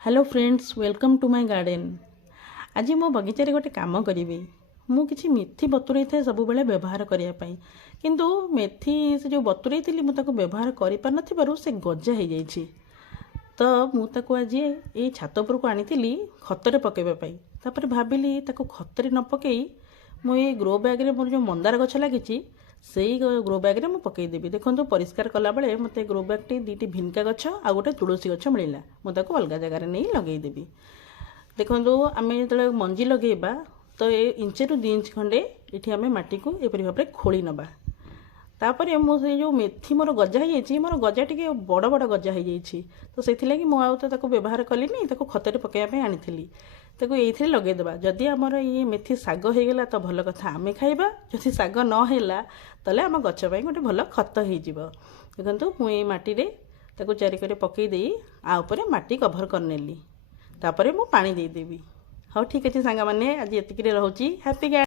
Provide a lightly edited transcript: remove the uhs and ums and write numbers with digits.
Hello friends, welcome to my garden. आज मो बगीचारे गोटे काम करी मु किछि मेथी बतुरई था सब बेले व्यवहार करने किंतु मेथी से जो बतुरई थी मुझे व्यवहार कर पार से गजा हो जाइए। तो मुझे आज ये छात उपर को आनी खतरे पकईवाई तापर भाविली खतरे न पकई मुझे ग्रो बैग रे मोर जो मंदार गछ लगी से ग्रो बैग रे पकईदेवी। देखो परिष्कार कला बेले मत ग्रो बैग टी दीटी भिनका गछ आ गोटे तुलसी गछ मिलला मुझे अलग जगार नहीं लगेदेवी। देखो आम जो मंजी लगेबा तो ये इंचे रु 2 इंच खंडे ये आम माटी को एपरी भाव में खोली नवा। तापर मुझे जो मेथी मोर गजा हो मोर गजा टी बड़ बड़ गजा हो जाइए तो से मुझे व्यवहार कली खतरे पकड़ापी आनी ये लगेदेवा। जदि आमर ये मेथी साग होगला तो भल कथा आम खाइबा, जदि साग नहला ताले आम गछ गोटे भल खत हो। देखो मुझे माटी चारिक पकईदे आउपर माटी कभर करनेली तापर मु पानी देदेवी। हाँ ठीक अच्छे सांग मैंने आज ये रोचे हैप्पी गार्डन।